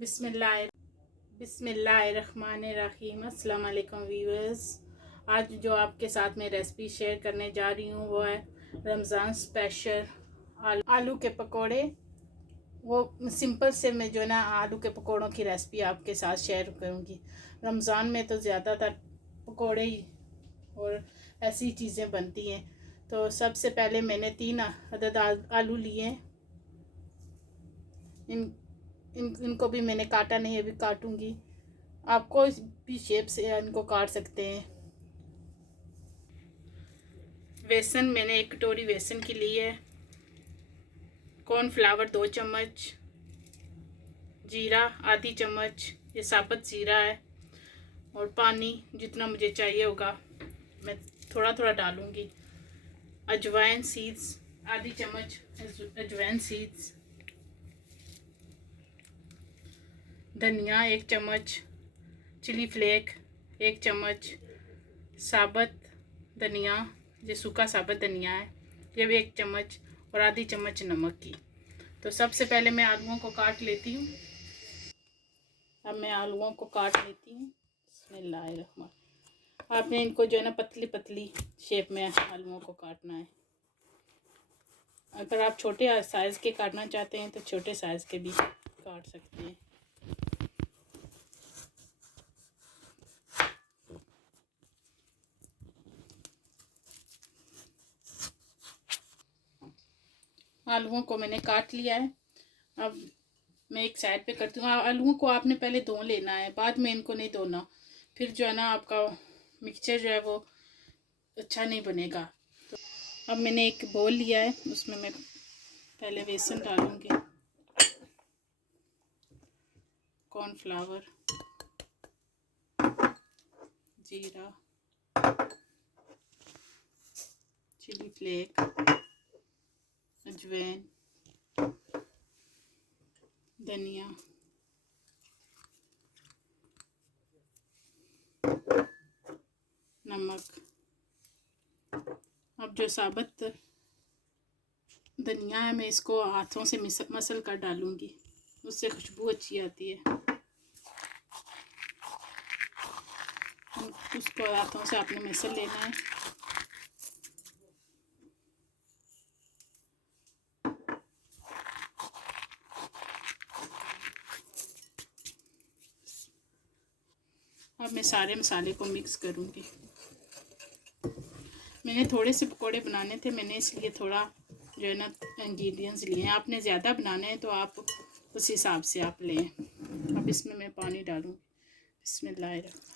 बिस्मिल्लाह बिस्मिल्लाहिर्रहमानिर्रहीम। अस्सलाम वालेकुम व्यूअर्स। आज जो आपके साथ में रेसिपी शेयर करने जा रही हूँ वो है रमज़ान स्पेशल आलू के पकोड़े। वो सिंपल से मैं जो है ना आलू के पकोड़ों की रेसिपी आपके साथ शेयर करूँगी। रमज़ान में तो ज़्यादातर पकोड़े ही और ऐसी चीज़ें बनती हैं। तो सबसे पहले मैंने 3 अदद आलू लिए। इनको भी मैंने काटा नहीं, अभी काटूंगी। आपको भी शेप से इनको काट सकते हैं। बेसन मैंने 1 कटोरी बेसन की ली है। कॉर्नफ्लावर 2 चम्मच, जीरा आधी चम्मच, ये साबुत जीरा है, और पानी जितना मुझे चाहिए होगा मैं थोड़ा थोड़ा डालूंगी। अजवाइन सीड्स आधी चम्मच, अजवाइन सीड्स, धनिया 1 चम्मच, चिली फ्लेक 1 चम्मच, साबुत धनिया, ये सूखा साबुत धनिया है, ये भी 1 चम्मच, और आधी चम्मच नमक की। तो सबसे पहले मैं आलूओं को काट लेती हूँ। अब मैं आलूओं को काट लेती हूँ। बिस्मिल्लाहिर्रहमान। आपने इनको जो है ना पतली पतली शेप में आलूओं को काटना है। अगर आप छोटे साइज़ के काटना चाहते हैं तो छोटे साइज़ के भी काट सकते हैं। आलूओं को मैंने काट लिया है। अब मैं एक साइड पे करती हूँ। आलूओं को आपने पहले धो लेना है, बाद में इनको नहीं धोना, फिर जो है ना आपका मिक्सचर जो है वो अच्छा नहीं बनेगा। तो अब मैंने एक बोल लिया है, उसमें मैं पहले बेसन डालूँगी, कॉर्नफ्लावर, जीरा, चिली फ्लेक, अजवाइन, धनिया, नमक। अब जो साबुत धनिया है मैं इसको हाथों से मसल कर डालूंगी, उससे खुशबू अच्छी आती है। उसको हाथों से आपने मसल लेना है। अब मैं सारे मसाले को मिक्स करूंगी। मैंने थोड़े से पकोड़े बनाने थे, मैंने इसलिए थोड़ा जो है ना इंग्रेडिएंट्स लिए हैं। आपने ज़्यादा बनाने हैं तो आप उस हिसाब से आप लें। अब इसमें मैं पानी डालूँगी। बिस्मिल्लाहिर्रहमानिर्रहीम।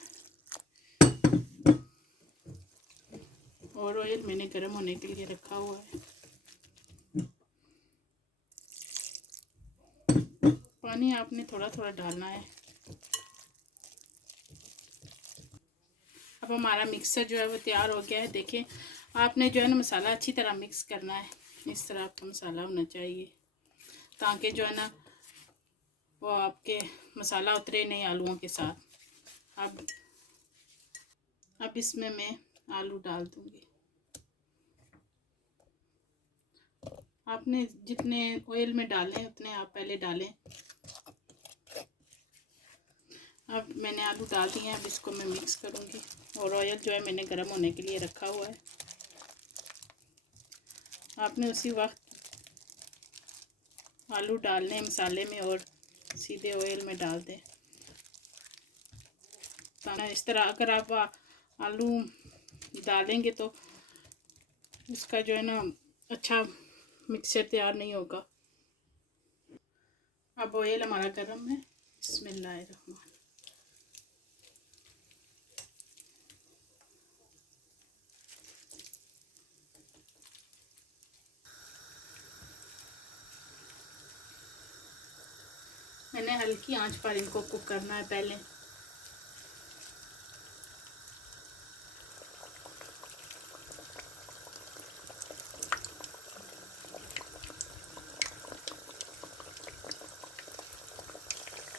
और ऑयल मैंने गर्म होने के लिए रखा हुआ है। पानी आपने थोड़ा थोड़ा डालना है। अब हमारा मिक्सर जो है वो तैयार हो गया है। देखें, आपने जो है ना मसाला अच्छी तरह मिक्स करना है। इस तरह आपका मसाला होना चाहिए ताकि जो है ना वो आपके मसाला उतरे नहीं आलूओं के साथ। अब इसमें मैं आलू डाल दूँगी। आपने जितने ऑयल में डालें उतने आप पहले डालें। अब मैंने आलू डाल दिए हैं। अब इसको मैं मिक्स करूँगी, और ऑयल जो है मैंने गर्म होने के लिए रखा हुआ है। आपने उसी वक्त आलू डालने मसाले में और सीधे ऑयल में डाल दें। इस तरह अगर आप आलू डालेंगे तो उसका जो है ना अच्छा मिक्सचर तैयार नहीं होगा। अब ऑयल हमारा गर्म है। बिस्मिल्लाहिर्रहमान। मैंने हल्की आंच पर इनको कुक करना है पहले।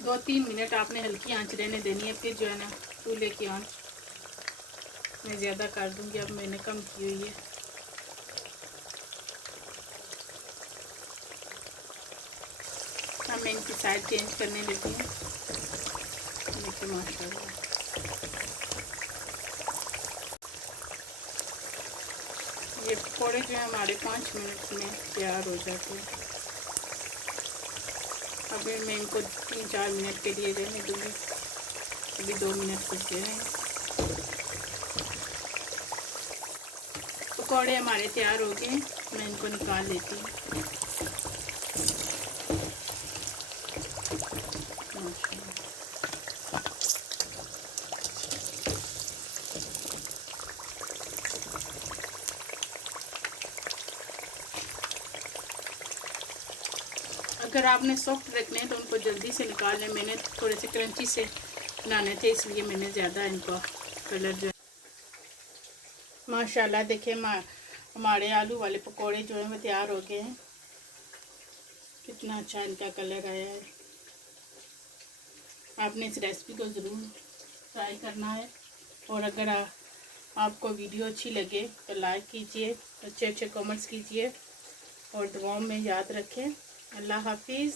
दो 3 मिनट आपने हल्की आंच रहने देनी है, फिर जो है ना चूल्हे की आंच मैं ज़्यादा कर दूंगी। अब मैंने कम की हुई है। अब मैं की साइड चेंज करने लगी हूँ। देखिए माशाल्लाह। ये पकौड़े जो है हमारे 5 मिनट में तैयार हो जाते हैं। अभी मैं इनको 3-4 मिनट के लिए रहने दूँगी। अभी 2 मिनट बचे हैं। पकौड़े हमारे तैयार हो गए, मैं इनको निकाल लेती हूँ। अगर आपने सॉफ्ट रखने हैं तो उनको जल्दी से निकाल लें। मैंने थोड़े से क्रंची से बनाने थे, इसलिए मैंने ज़्यादा इनका कलर जो माशाल्लाह। देखिए हमारे आलू वाले पकोड़े जो हैं वो तैयार हो गए हैं। कितना अच्छा इनका कलर आया है। आपने इस रेसिपी को ज़रूर ट्राई करना है। और अगर आपको वीडियो अच्छी लगे तो लाइक कीजिए, अच्छे अच्छे कमेंट्स कीजिए और दुआओं में याद रखें। अल्लाह हाफिज़।